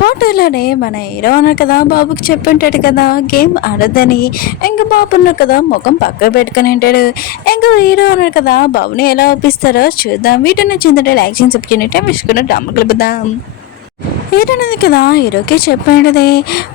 పాటలోనే మన హీరో అన్నారు కదా, బాబుకి చెప్పింటాడు కదా గేమ్ ఆడద్దని. ఇంకా బాబు ఉన్నారు కదా, ముఖం పక్కన పెట్టుకుని ఉంటాడు. ఇంకా హీరో అన్నారు కదా, బాబుని ఎలా ఒప్పిస్తారో చూద్దాం. వీటిని చింతటే లైక్ చేసి చెప్పుకుని విసుకున్న డమ్మ కలుపుదాం. హీరోయిన్ కదా, హీరోకి చెప్పేది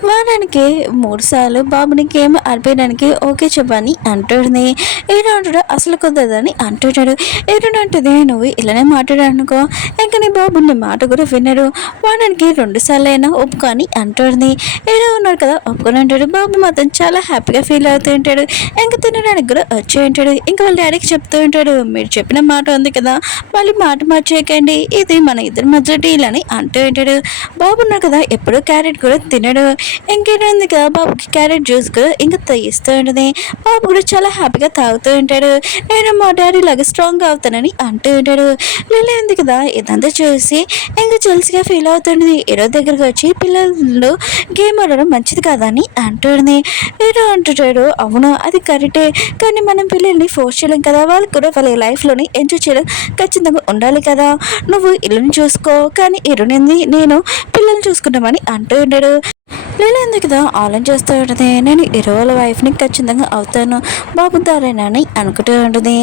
వారానికి 3 సార్లు బాబుని గేమ్ ఆడిపోయడానికి ఓకే చెప్పని అంటుంది. హీరో అంటాడు అసలు కుదరదని అంటుంటాడు. హీరోయిన్ అంటుంది నువ్వు ఇలానే మాట్లాడానుకో ఇంకా నీ బాబు నీ మాట కూడా వినరు, వారానికి 2 సార్లు అయినా ఒప్పుకొని అంటుంది. హీరో ఉన్నాడు కదా, ఒప్పుకొని అంటాడు. బాబు మాత్రం చాలా హ్యాపీగా ఫీల్ అవుతూ ఉంటాడు. ఇంకా తినడానికి కూడా వచ్చి ఉంటాడు. ఇంకా వాళ్ళ డాడీకి చెప్తూ ఉంటాడు, మీరు చెప్పిన మాట ఉంది కదా, మళ్ళీ మాట మార్చేయకండి, ఇది మన ఇద్దరి మధ్య డీల్ అని అంటూ ఉంటాడు. బాబు ఉన్నాడు కదా, ఎప్పుడు క్యారెట్ కూడా తినడు. ఇంకేంటి కదా, బాబుకి క్యారెట్ జ్యూస్ కూడా ఇంకా ఇస్తూ ఉంటుంది. బాబు కూడా చాలా హ్యాపీగా తాగుతూ ఉంటాడు. నేను మా డాడీ లాగా స్ట్రాంగ్గా అవుతానని అంటూ ఉంటాడు. లేదు కదా, ఇదంతా చూసి ఇంకా జెల్స్గా ఫీల్ అవుతుంది. ఈరోజు దగ్గరకు వచ్చి పిల్లలు గేమ్ ఆడడం మంచిది కాదని అంటుంది. హీరో అంటుంటాడు అవును అది కరెక్టే, కానీ మనం పిల్లల్ని ఫోర్స్ చేయలేం కదా, వాళ్ళు కూడా వాళ్ళ లైఫ్లోని ఎంజాయ్ చేయడం ఖచ్చితంగా ఉండాలి కదా, నువ్వు ఇల్లుని చూసుకో కానీ ఇరునింది నేను పిల్లల్ని చూసుకుంటామని అంటూ ఉంటాడు. లేలేదు కదా, ఆలోచన చేస్తూ ఉంటుంది. నేను వాళ్ళ వైఫ్ని ఖచ్చితంగా అవుతాను బాబు దారేనని అనుకుంటూ ఉంటుంది.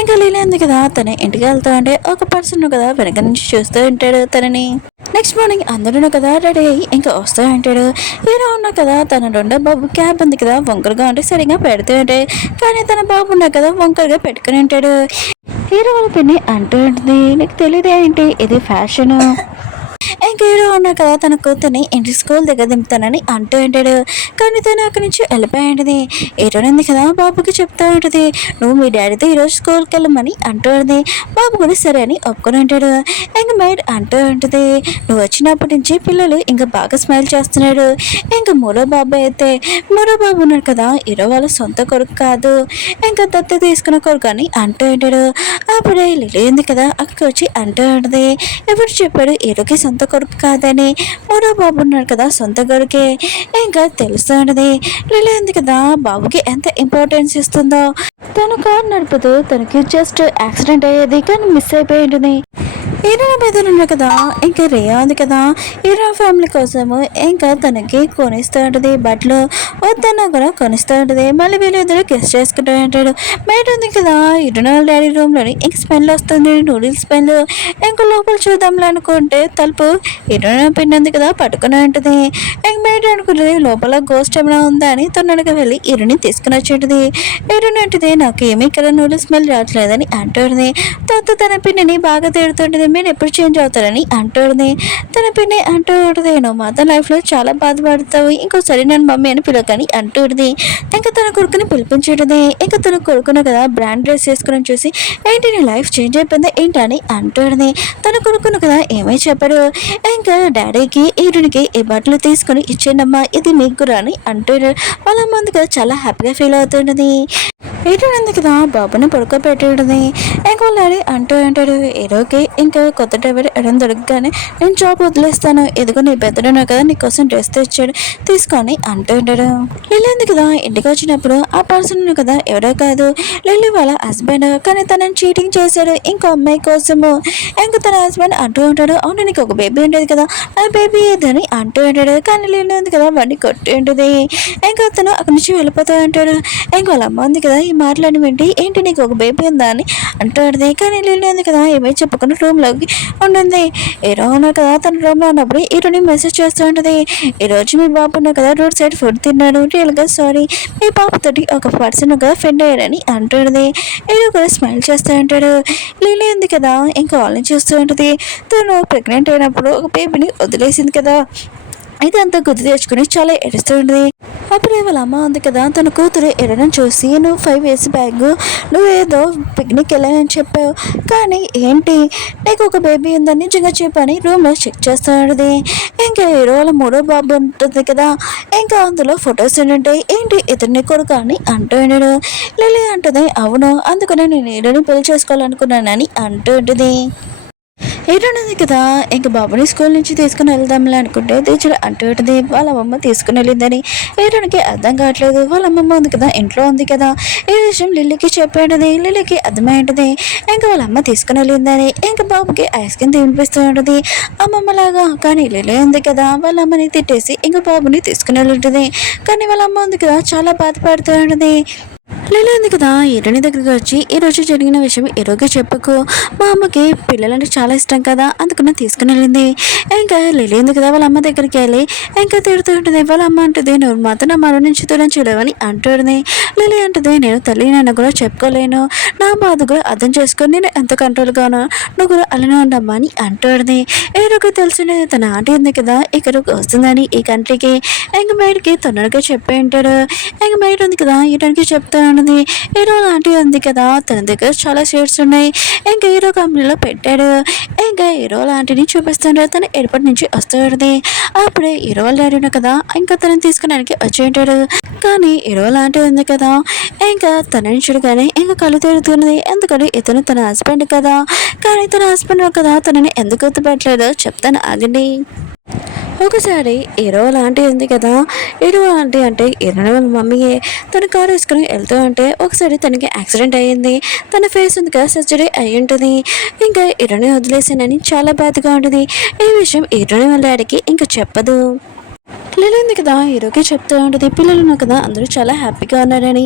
ఇంకా లేదు కదా, తన ఇంటికి వెళ్తూ ఉంటే ఒక పర్సన్ కదా వెనక నుంచి చూస్తూ ఉంటాడు తనని. నెక్స్ట్ మార్నింగ్ అందరూ కదా రెడీ అయ్యి ఇంకా వస్తూ ఉంటాడు. హీరో ఉన్నా కదా, తన రెండో బాబు క్యాబ్ ఉంది కదా వంకరగా ఉంటే సరిగా పెడుతూ ఉంటాయి, కానీ తన బాబు ఉన్నా కదా వంకరగా పెట్టుకుని ఉంటాడు. హీరో వాళ్ళ పిన్ని అంటూ ఉంటుంది నీకు తెలియదు ఏంటి ఇది ఫ్యాషను. ఇంకా హీరో ఉన్నారు కదా, తన కూతుర్ని ఇంటి స్కూల్ దగ్గర దింపుతానని అంటూ ఉంటాడు. కానీ తను అక్కడి నుంచి వెళ్ళిపోయింది. హీరోయిన్ కదా బాబుకి చెప్తా ఉంటుంది, నువ్వు మీ డాడీతో ఈరోజు స్కూల్కి వెళ్ళమని అంటూ ఉంటుంది. బాబు కూడా సరే అని ఒప్పుకొని ఉంటాడు. ఇంకా మేడ్ అంటూ ఉంటుంది నువ్వు వచ్చినప్పటి నుంచి పిల్లలు ఇంకా బాగా స్మైల్ చేస్తున్నాడు. ఇంకా మూడో బాబు అయితే మూడో బాబు ఉన్నాడు కదా, హీరో వాళ్ళ సొంత కొడుకు కాదు, ఇంకా దత్త తీసుకున్న కొడుకు అని అంటూ ఉంటాడు. అప్పుడే లేదు కదా అక్కడికి వచ్చి అంటూ ఉంటుంది ఎప్పుడు చెప్పాడు హీరోకి సొంత కొడుకు కాదని, మూడో బాబు ఉన్నాడు కదా సొంత కొడుకే. ఇంకా తెలుస్తూ ఉంటుంది లేదు కదా బాబుకి ఎంత ఇంపార్టెన్స్ ఇస్తుందో. తను కారు నడుపుతూ తనకి జస్ట్ యాక్సిడెంట్ అయ్యేది కానీ మిస్ అయిపోయి ఉంటుంది. హీరో పెద్దలు ఉన్నారు కదా, ఇంకా రియా ఉంది కదా, హీరో ఫ్యామిలీ కోసము ఇంకా తనకి కొనిస్తూ ఉంటుంది బట్టలు, వద్దన్నా కూడా కొనిస్తూ ఉంటుంది. మళ్ళీ వీళ్ళిద్దరు గెస్ట్ చేసుకుంటూ ఉంటాడు. బయట ఉంది కదా, హీరో డాడీ రూమ్లోని ఇంక స్మెల్ వస్తుంది, నూడిల్స్ స్మెల్. ఇంకా లోపల చూద్దాంలే అనుకుంటే తలుపు హీరో పిన్ ఉంది కదా పట్టుకుని ఉంటుంది. ఇంక బయట అనుకుంటుంది లోపల గోస్ట్ ఏమైనా ఉందా అని తొందరగా వెళ్ళి హీరోని తీసుకుని వచ్చేది. హీరోని అంటుంది నాకు ఏమీ ఇక్కడ నూడిల్స్ స్మెల్ రావట్లేదని అంటుంది. తన పిన్నిని బాగా తిడుతుంటుంది, మీరు ఎప్పుడు చేంజ్ అవుతారని అంటుంది. తన పిన్ని అంటూ ఉంటుంది నువ్వు మాత్రం లైఫ్లో చాలా బాధపడతావు, ఇంకోసారి నన్ను మమ్మీ అని పిలవకని అంటుంది. ఇంకా తన కొడుకుని పిలిపించుంటుంది. ఇంకా తన కొడుకును కదా బ్రాండ్ డ్రెస్ వేసుకుని చూసి ఏంటి నీ లైఫ్ చేంజ్ అయిపోయిందా ఏంటని అంటుంది. తన కొడుకును కదా ఏమై చెప్పాడు. ఇంకా డాడీకి హీరోనికి ఈ బట్టలు తీసుకుని ఇచ్చేయండమ్మా ఇది మీకు కూడా అని అంటాడు. వాళ్ళ ముందు కదా చాలా హ్యాపీగా ఫీల్ అవుతుంటుంది. హీరో ఉంది కదా బాబుని పడుకోబెట్టేది. ఇంకా వాళ్ళ డాడీ అంటూ ఉంటాడు హీరోకి ఇంకా కొత్త డ్రైవర్ ఎడం దొరకగానే నేను జాబ్ వదిలేస్తాను, ఎదుగు నీ పెద్దడున్నా కదా నీకోసం డ్రెస్ తెచ్చాడు తీసుకొని అంటూ ఉంటాడు. లిల్లీ ఉంది కదా, ఇంటికి వచ్చినప్పుడు ఆ పర్సన్ కదా ఎవరో కాదు లిల్లీ వాళ్ళ హస్బెండ్, కానీ తనని చీటింగ్ చేశాడు ఇంకో అమ్మాయి కోసము. ఇంకా తన హస్బెండ్ అంటూ ఉంటాడు అవును నీకు ఒక బేబీ ఉండేది కదా ఆ బేబీ ఏదని అంటూ ఉంటాడు. కానీ లిల్లీ ఉంది కదా వాడిని కొట్టి ఉంటుంది. ఇంకా అతను అక్కడి నుంచి వెళ్ళిపోతూ ఉంటాడు. ఇంకా వాళ్ళ అమ్మ ఉంది కదా ఈ మాటలని వింటి ఏంటి నీకు ఒక బేబీ ఉందా అని అంటాడు. కానీ లిల్లీ ఉంది కదా ఏమీ చెప్పకుండా రూమ్లోకి ఉంటుంది. హీరో ఉన్నారు కదా తన రూమ్లో ఉన్నప్పుడు హీరోని మెసేజ్ చేస్తూ ఉంటుంది ఈరోజు మీ బాబు ఉన్నారు కదా రోడ్ సైడ్ ఫుడ్ తిన్నాడు, రియల్గా సారీ మీ బాబుతోటి ఒక పర్సన్ కదా ఫ్రెండ్ అయ్యారని అంటుంది. హీరో కూడా స్మైల్ చేస్తూ ఉంటాడు. లిల్లీ ఉంది కదా ఇంకా వాళ్ళని చూస్తూ ఉంటుంది. తను ప్రెగ్నెంట్ అయినప్పుడు ఒక బేబీని వదిలేసింది కదా, అయితే అంతా గుర్తు తెచ్చుకుని చాలా ఏడుస్తూ ఉంటుంది. అప్పుడే వాళ్ళ అమ్మ ఉంది కదా తన కూతురు ఎడడం చూసి నువ్వు 5 years బ్యాగ్ నువ్వు ఏదో పిక్నిక్ వెళ్ళానని చెప్పావు, కానీ ఏంటి నీకు ఒక బేబీ ఉందని నిజంగా చెప్పని రూమ్లో చెక్ చేస్తూ ఉంటుంది. ఇంకా హీరో వాళ్ళ మూడో బాబు ఉంటుంది కదా, ఇంకా అందులో ఫొటోస్ ఏంటంటే ఏంటి ఇతన్ని కొడుకు అని అంటూ ఉన్నాడు. లిల్లీ అంటుంది అవును అందుకనే నేను హీరోని పెళ్లి చేసుకోవాలనుకున్నానని అంటూ ఉంటుంది. ఏడున్నది కదా ఇంక బాబుని స్కూల్ నుంచి తీసుకుని వెళ్దాంలే అనుకుంటే టీచర్ అంటూ ఉంటుంది వాళ్ళ అమ్మమ్మ తీసుకుని వెళ్ళిందని. ఏడునికి అర్థం కావట్లేదు, వాళ్ళ అమ్మమ్మ ఉంది కదా ఇంట్లో ఉంది కదా, ఈ విషయం లిల్లీకి చెప్పేటది. లిల్లీకి అర్థమైంటది ఇంకా వాళ్ళ అమ్మ తీసుకుని వెళ్ళిందని. ఇంకా బాబుకి ఐస్ క్రీమ్ తినిపిస్తూ ఉంటుంది అమ్మమ్మలాగా. కానీ లిల్లీ ఉంది కదా వాళ్ళ అమ్మని తిట్టేసి ఇంకా బాబుని తీసుకుని వెళ్ళుంటుంది. కానీ వాళ్ళ అమ్మ ఉంది కదా చాలా బాధపడుతూ ఉంటుంది. లీలా ఉంది కదా హీరోని దగ్గరికి వచ్చి ఈరోజు జరిగిన విషయం హీరోకి చెప్పుకో, మా అమ్మకి పిల్లలంటే చాలా ఇష్టం కదా అందుకని తీసుకుని వెళ్ళింది. ఇంకా లిలీ ఉంది కదా వాళ్ళ అమ్మ దగ్గరికి వెళ్ళి ఇంకా తిడుతూ ఉంటుంది. వాళ్ళ అమ్మ అంటుంది నువ్వు మాత్రం నా మరో నుంచి దూరం చూడవని అంటుంది. లిలీ అంటుంది నేను తల్లి నన్ను కూడా చెప్పుకోలేను, నా బాధ కూడా అర్థం చేసుకొని నేను ఎంత కంట్రోల్గానో నువ్వు కూడా అలానే ఉండమ్మా అని అంటుంది. హీరోకి తెలిసినది తన ఆంటీ ఉంది కదా ఇక్కడికి వస్తుందని ఈ కంట్రీకి. ఇంకా బయటికి తొందరగా చెప్పి ఉంటాడు. ఇంకా బయట ఉంది కదా హీరోకి చెప్తా ఉన్నది. హీరో ఆంటీ ఉంది కదా తన దగ్గర చాలా షేర్స్ ఉన్నాయి, ఇంకా హీరో కంపెనీలో పెట్టాడు. ఇంకా హీరో లాంటిని చూపిస్తుంటాడు, తను ఎయిర్పోర్ట్ నుంచి వస్తుంది. అప్పుడే హీరో డాడీ కదా ఇంకా తనని తీసుకున్నానికి వచ్చి ఉంటాడు. కానీ హీరో లాంటి ఉంది కదా ఇంకా తనని చూడగానే ఇంకా కళ్ళు తిరుగుతున్నది. ఎందుకంటే ఇతను తన హస్బెండ్ కదా, కానీ తన హస్బెండ్ కదా తనని ఎందుకు గుర్తుపెట్టలేదో చెప్తాను ఆగండి. ఒకసారి హీరో లాంటి ఉంది కదా, హీరో లాంటి అంటే హీరో మమ్మీయే. తన కారు వేసుకుని వెళ్తూ ఉంటే ఒకసారి తనకి యాక్సిడెంట్ అయ్యింది. తన ఫేస్ ఉంది కదా సర్జరీ అయి ఉంటుంది. ఇంకా హీరోని వదిలేసానని చాలా బాధగా ఉంటుంది. ఈ విషయం హీరోని వాళ్ళ డాడీకి ఇంకా చెప్పదు. లిలీ ఉంది కదా హీరోకి చెప్తూ ఉంటుంది పిల్లలు ఉన్నారు కదా అందరూ చాలా హ్యాపీగా ఉన్నారని.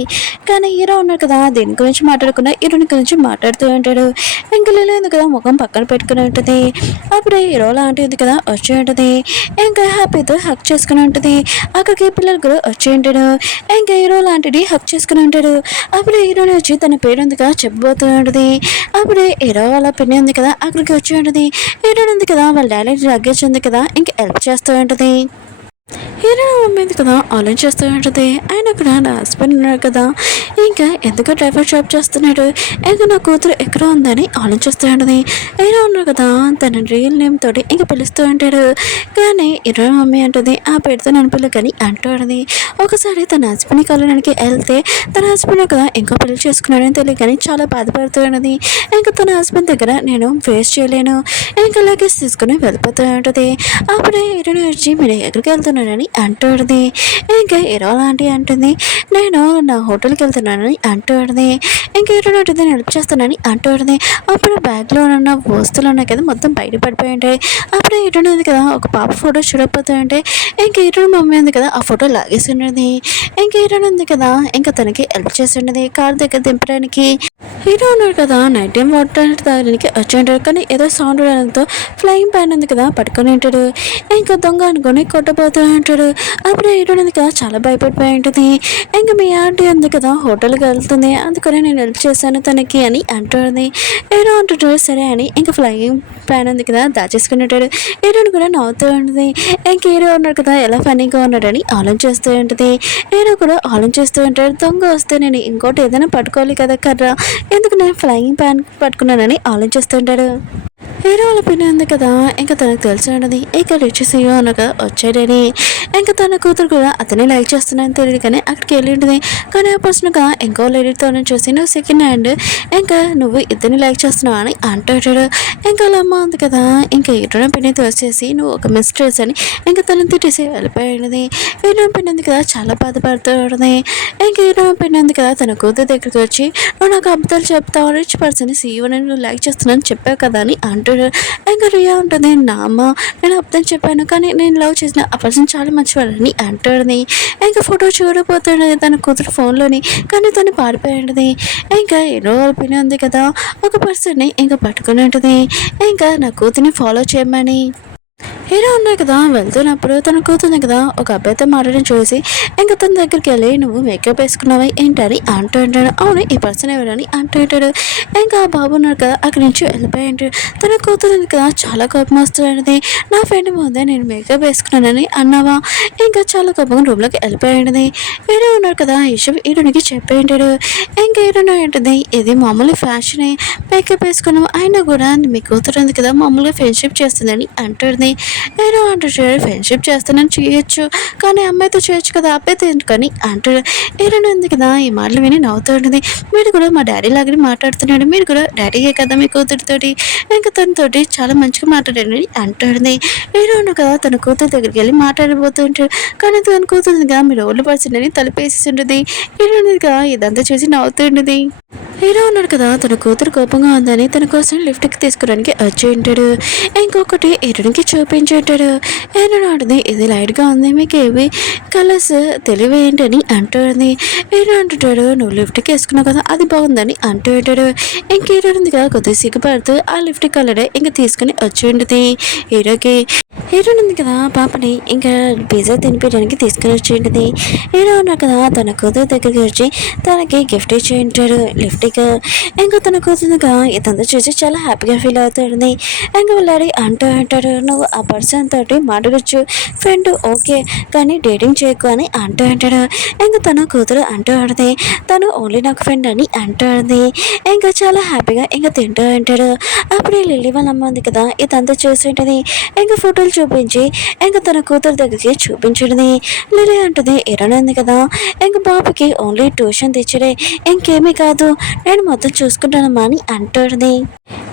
కానీ హీరో ఉన్నారు కదా దేని గురించి మాట్లాడకుండా హీరోని గురించి మాట్లాడుతూ ఉంటాడు. ఇంకా లిలీ ఉంది కదా ముఖం పక్కన పెట్టుకుని ఉంటుంది. అప్పుడే హీరో లాంటి ఉంది కదా వచ్చి ఉంటుంది. ఇంకా హ్యాపీతో హక్ చేసుకుని ఉంటుంది. అక్కడికి పిల్లలు కూడా వచ్చి ఉంటాడు. ఇంకా హీరో లాంటిది హక్ చేసుకుని ఉంటాడు. అప్పుడే హీరోని వచ్చి తన పేరు ఉంది కదా చెప్పబోతూ ఉంటుంది. అప్పుడే హీరో వాళ్ళ పిన్ని ఉంది కదా అక్కడికి వచ్చి ఉంటుంది. హీరో ఉంది కదా వాళ్ళ డాడీ లగేజ్ ఉంది కదా ఇంకా హెల్ప్ చేస్తూ ఉంటుంది. హీరో మమ్మీ కదా ఆలోచిస్తూ ఉంటుంది. ఆయన కూడా నా హస్బెండ్ ఉన్నాడు కదా ఇంకా ఎందుకు డ్రైవర్ జాబ్ చేస్తున్నాడు, ఇంకా నా కూతురు ఎక్కడ ఉందని ఆలోచిస్తూ ఉంటుంది. హీరో ఉన్నారు కదా తన రియల్ నేమ్ తోటి ఇంకా పిలుస్తూ ఉంటాడు. కానీ హీరో మమ్మీ అంటుంది ఆ పేరుతో నన్ను పిల్ల కానీ అంటుంది. ఒకసారి తన హస్బెండ్ కలవడానికి వెళ్తే తన హస్బెండ్ కదా ఇంకో పెళ్లి చేసుకున్నాడని తెలియదు కానీ చాలా బాధపడుతూ ఉన్నది. ఇంకా తన హస్బెండ్ దగ్గర నేను ఫేస్ చేయలేను ఇంకా లగేజ్ తీసుకుని వెళ్ళిపోతూ ఉంటుంది. అప్పుడే హీరోని వచ్చి మీరు ఎక్కడికి వెళ్తున్నారని అంటుంది. ఇంకా హీరో లాంటి అంటుంది నేను నా హోటల్కి వెళ్తున్నానని అంటుంది. ఇంకా హీరో ఉంటుంది నేను హెల్ప్ చేస్తానని అంటుంది. అప్పుడు బ్యాగ్లో ఉన్న వస్తువులు ఉన్నాయి కదా మొత్తం బయట పడిపోయి ఉంటాయి. అప్పుడు హీరో ఉంది కదా ఒక పాప ఫోటో చూడకపోతూ ఉంటే ఇంకా హీరో మమ్మీ ఉంది కదా ఆ ఫోటో లాగేసి ఉన్నది. ఇంకా హీరో ఉంది కదా ఇంకా తనకి హెల్ప్ చేసి ఉన్నది కార్ దగ్గర దింపడానికి. హీరో ఉన్నాడు కదా నైట్ టైం వాటర్ తాగడానికి వచ్చి ఉంటాడు. కానీ ఏదో సౌండ్ రావడంతో ఫ్లయింగ్ ప్యాన్ ఉంది కదా పట్టుకొని ఉంటాడు. ఇంకా దొంగ అనుకొని కొట్టబోతూ ఉంటాడు. అప్పుడు హీరో ఉంది కదా చాలా భయపడిపోయి ఉంటుంది. ఇంకా మీ ఆంటీ ఉంది కదా హోటల్కి వెళ్తుంది అందుకని నేను హెల్ప్ చేశాను తనకి అని అంటుంది. హీరో అంటుంటాడు సరే అని ఇంకా ఫ్లయింగ్ ప్యాన్ ఉంది కదా దాచేసుకుని ఉంటాడు. హీరోని కూడా నవ్వుతూ ఉంటుంది. ఇంకా హీరో ఉన్నాడు కదా ఎలా ఫన్నీగా ఉన్నాడని ఆలోచిస్తూ ఉంటుంది. హీరో కూడా ఆలోచిస్తూ ఉంటాడు దొంగ వస్తే నేను ఇంకోటి ఏదైనా పట్టుకోవాలి కదా కర్ర, ఎందుకు నేను ఫ్లయింగ్ ప్యాన్ పట్టుకున్నానని ఆలోచిస్తుంటాడు. హీరో వాళ్ళ పిన్ని ఉంది కదా ఇంకా తనకు తెలిసి ఉన్నది ఇక రిచ్ సీఓ అనగా వచ్చాడని. ఇంకా తన కూతురు కూడా అతనే లైక్ చేస్తున్నాను తెలియదు కానీ అక్కడికి వెళ్ళి ఉంటుంది. కానీ ఆ పర్సన్గా ఇంకో లేడీతో చూసి నువ్వు సెకండ్ హ్యాండ్ ఇంకా నువ్వు ఇద్దరిని లైక్ చేస్తున్నావు అని అంటాడు. ఇంకా వాళ్ళ అమ్మ ఉంది కదా ఇంకా హీరో పిన్ని తోసేసి నువ్వు ఒక మిస్ట్రెస్ అని ఇంకా తనని తిట్టేసి వెళ్ళిపోయినది. హీరో పిన్ని ఉంది కదా చాలా బాధపడుతూ ఉంటుంది. ఇంకా హీరో పిన్ని ఉంది కదా తన కూతురు దగ్గరికి వచ్చి నువ్వు నాకు అబద్ధాలు చెప్తావు రిచ్ పర్సన్ సీఓ నువ్వు లైక్ చేస్తున్నాను చెప్పావు కదా అని అంటాడు. ఇంకా రియా ఉంటుంది నా అమ్మ నేను అబద్ధం చెప్పాను కానీ నేను లవ్ చేసిన ఆ పర్సన్ చాలా మంచివాడని అంటుంది. ఇంకా ఫోటో చూడబోతున్నది తన కూతురు ఫోన్లోని కానీ తను పారిపోయి. ఇంకా హీరో పిన్ని ఉంది కదా ఒక పర్సన్ని ఇంకా పట్టుకుని ఉంటుంది ఇంకా నా కూతుర్ని ఫాలో చేయమని. హీరో ఉన్నాయి కదా వెళ్తున్నప్పుడు తన కూతుంది కదా ఒక అబ్బాయితో మాట్లాడడం చూసి ఇంకా తన దగ్గరికి వెళ్ళి నువ్వు మేకప్ వేసుకున్నావా ఏంటని అంటూ ఉంటాడు. అవును ఈ పర్సన్ ఎవరని అంటూ ఉంటాడు. ఇంకా ఆ బాబు ఉన్నాడు కదా అక్కడి నుంచి వెళ్ళిపోయి ఉంటాడు. తన కూతుంది కదా చాలా కోపం వస్తుంది. నా ఫ్రెండ్ ముందే నేను మేకప్ వేసుకున్నానని అన్నావా, ఇంకా చాలా కోపంగా రూమ్లోకి వెళ్ళిపోయి ఉంటుంది. హీరో ఉన్నాడు కదా విషయం హీరోనికి చెప్పి ఉంటాడు. ఇంకా హీరో ఉంటుంది ఇది మామూలు ఫ్యాషనే మేకప్ వేసుకున్నావు అయినా కూడా మీ కూతురు ఉంది కదా మామూలుగా ఫ్రెండ్షిప్ చేస్తుందని అంటుంది. హీరో అంటాడు ఫ్రెండ్షిప్ చేస్తానని చేయొచ్చు, కానీ అమ్మాయితో చేయొచ్చు కదా, అబ్బాయితో ఎందుకని అంటాడు. హీరోయిన్ ఉంది కదా ఈ మాటలు విని నవ్వుతూ ఉంటుంది. మీరు కూడా మా డాడీ లాగానే మాట్లాడుతున్నాడు, మీరు కూడా డాడీయే కదా మీ కూతురితోటి, ఇంకా తనతోటి చాలా మంచిగా మాట్లాడండి అంటుంది. హీరోయిన్ కదా తన కూతురు దగ్గరికి వెళ్ళి మాట్లాడబోతూ ఉంటాడు, కానీ తన కూతురుగా మీరు ఓల్డ్ పర్సన్ అని తలుపేసి ఉంటుంది. హీరోయిన్గా ఇదంతా చూసి నవ్వుతూ ఉంటుంది. హీరో ఉన్నాడు కదా తన కూతురు కోపంగా ఉందని తన కోసం లిఫ్ట్కి తీసుకోవడానికి వచ్చి ఉంటాడు. ఇంకొకటి హీరోయిన్కి చూపించి ఉంటాడు. హీరోయిన్ ఆడుది ఇది లైట్గా ఉంది, మీకు ఏవి కలర్స్ తెలివి ఏంటని అంటుంది. హీరో అంటుంటాడు నువ్వు లిఫ్ట్కి వేసుకున్నావు కదా అది బాగుందని అంటూ ఉంటాడు. ఇంక హీరోయిన్గా కొద్దిగా సిగ్గుపడుతూ ఆ లిఫ్ట్ కలరే ఇంకా తీసుకుని వచ్చి ఉంటుంది. హీరోయిన్ ఉంది కదా పాపని ఇంకా పిజ్జా తినిపించడానికి తీసుకుని వచ్చి ఉంటుంది. హీరో ఉన్నాడు కదా తన కూతురు దగ్గరికి వచ్చి తనకి గిఫ్ట్ ఇచ్చి ఉంటాడు లిఫ్ట్గా. ఇంకా తన కూతురుగా ఇదంతా చూసి చాలా హ్యాపీగా ఫీల్ అవుతుంది. ఇంకా వెళ్ళాడి అంటూ ఉంటాడు నువ్వు ఆ పర్సన్ తోటి మాట్లాడచ్చు ఫ్రెండ్ ఓకే, కానీ డేటింగ్ చేయకు అని అంటూ ఉంటాడు. ఇంకా తన కూతురు అంటూ ఉంటుంది తను ఓన్లీ నాకు ఫ్రెండ్ అని అంటూ ఉంటుంది. ఇంకా చాలా హ్యాపీగా ఇంకా తింటూ ఉంటాడు. అప్పుడే లిల్లీ వాళ్ళ అమ్మ ఉంది కదా ఇదంతా చూసి ఉంటుంది. ఇంకా ఫోటోలు చూపించి ఇంకా తన కూతురు దగ్గరికి చూపించడది. లిల్లీ అంటుంది ఇరనుంది కదా ఇంకా బాబుకి ఓన్లీ ట్యూషన్ తెచ్చడే, ఇంకేమీ కాదు నేను మొత్తం చూసుకుంటానమ్మా అని అంటుంది.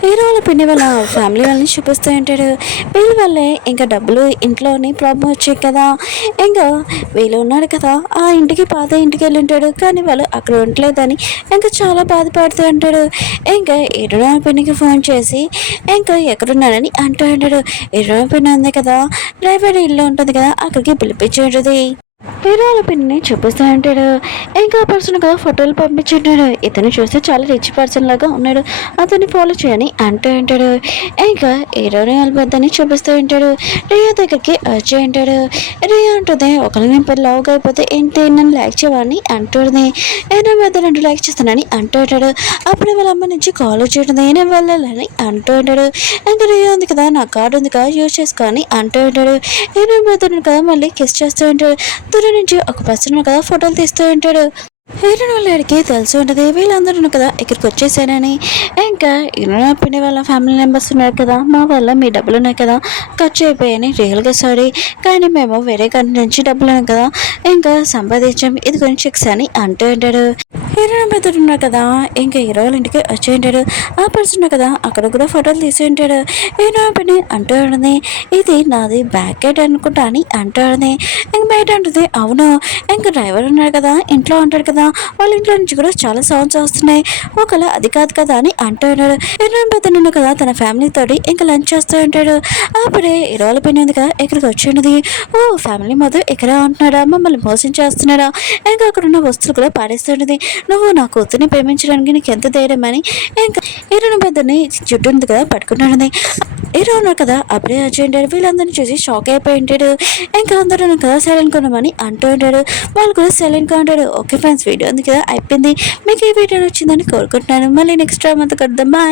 హీరో వాళ్ళ పిన్ని వాళ్ళ ఫ్యామిలీ వాళ్ళని చూపిస్తూ ఉంటాడు. వీళ్ళ వల్లే ఇంకా డబ్బులు ఇంట్లోని ప్రాబ్లం వచ్చాయి కదా, ఇంకా వీళ్ళు ఉన్నాడు కదా ఆ ఇంటికి పాత ఇంటికి వెళ్ళి ఉంటాడు, కానీ వాళ్ళు అక్కడ ఉండలేదని ఇంకా చాలా బాధపడుతూ ఉంటాడు. ఇంకా హీరో పిన్నికి ఫోన్ చేసి ఇంకా ఎక్కడున్నాడని అంటూ ఉంటాడు. హీరో పిన్ ఉంది కదా డ్రైవర్ ఇల్లు ఉంటుంది కదా అక్కడికి పిలిపించేది. హీరో వాళ్ళ పిన్ని చూపిస్తూ ఉంటాడు. ఇంకా పర్సన్ కదా ఫోటోలు పంపించుంటాడు. ఇతను చూస్తే చాలా రిచ్ పర్సన్ లాగా ఉన్నాడు, అతన్ని ఫాలో చేయని అంటూ ఉంటాడు. ఇంకా హీరోని వాళ్ళని చూపిస్తూ ఉంటాడు. రియా దగ్గరికి వచ్చి ఉంటాడు. రియా అంటుంది ఒకరి నేను లావుగా అయిపోతే ఏంటి నన్ను లైక్ చేయవని అంటుంది. నేను మీద 2 లైక్ చేస్తానని అంటూ ఉంటాడు. అప్పుడు వాళ్ళ అమ్మ నుంచి కాల్ వచ్చేటుంది నేను వెళ్ళాలని అంటూ ఉంటాడు. ఇంకా రియా ఉంది కదా నా కార్డు ఉంది కదా యూజ్ చేసుకొని అంటూ ఉంటాడు. హీరో మీద కదా మళ్ళీ కిస్ చేస్తూ ఉంటాడు. దూరం నుంచి ఒక పర్సన్ కదా ఫోటోలు తీస్తూ ఉంటాడు. హీరోయిన్ వాళ్ళకి తెలిసి ఉంటుంది వీళ్ళందరూ కదా ఇక్కడికి వచ్చేసానని. ఇంకా హీరోయిన్ పిన్ని వాళ్ళ ఫ్యామిలీ మెంబర్స్ ఉన్నారు కదా మా వల్ల మీ డబ్బులు ఉన్నాయి కదా ఖర్చు అయిపోయాయని రియల్గా సారీ, కానీ మేము వేరే కంట్రీ నుంచి డబ్బులు ఉన్నాయి కదా ఇంకా సంపాదించాం ఇది కొంచెం చెక్స్ అని అంటూ ఉంటాడు. హీరోయిన్ పెద్దడు ఉన్నారు కదా ఇంకా హీరో వాళ్ళ ఇంటికి వచ్చి ఉంటాడు. ఆ పర్సన్ కదా అక్కడ కూడా ఫోటోలు తీసి ఉంటాడు. హీరోయిన్ పిన్ని అంటూ ఉంటుంది ఇది నాది బ్యాక్ గేట్ అనుకుంటా అని అంటూ ఉంటుంది. ఇంక బయట ఉంటుంది అవును ఇంకా డ్రైవర్ ఉన్నాడు కదా ఇంట్లో ఉంటాడు కదా వాళ్ళ ఇంట్లో నుంచి కూడా చాలా సౌండ్స్ వస్తున్నాయి, ఒకవేళ అది కాదు కదా అని అంటూ ఉన్నాడు. హీరోయిన్ పెద్దనున్న కదా తన ఫ్యామిలీ తోటి ఇంకా లంచ్ చేస్తూ ఉంటాడు. అప్పుడే హీరోల పైన ఉంది కదా ఇక్కడికి వచ్చి ఉన్నది. ఓ ఫ్యామిలీ మొత్తం ఇక్కడ ఉంటున్నాడా మమ్మల్ని మోసం చేస్తున్నాడా, ఇంకా అక్కడ ఉన్న వస్తువులు కూడా పాడేస్తుంటది. నువ్వు నా కూతుర్ని ప్రేమించడానికి నీకు ఎంత ధైర్యం అని ఇంకా హీరోయిన్ పెద్దని జుట్టు ఉంది కదా పట్టుకుంటున్నది. హీరో ఉన్నారు కదా అప్పుడే వచ్చి ఉంటాడు. వీళ్ళందరినీ చూసి షాక్ అయిపోయి ఉంటాడు. ఇంకా అందరూ కదా సైలెంట్ కొనమని అంటూ ఉంటాడు. వాళ్ళు కూడా సైలెంట్గా ఉంటాడు. ఓకే ఫ్రెండ్స్ వీడియో ఉంది కదా అయిపోయింది. మీకు ఈ వీడియో నచ్చిందని కోరుకుంటున్నాను. మళ్ళీ నెక్స్ట్ టైం అంతా కలుద్దాం. బాయ్.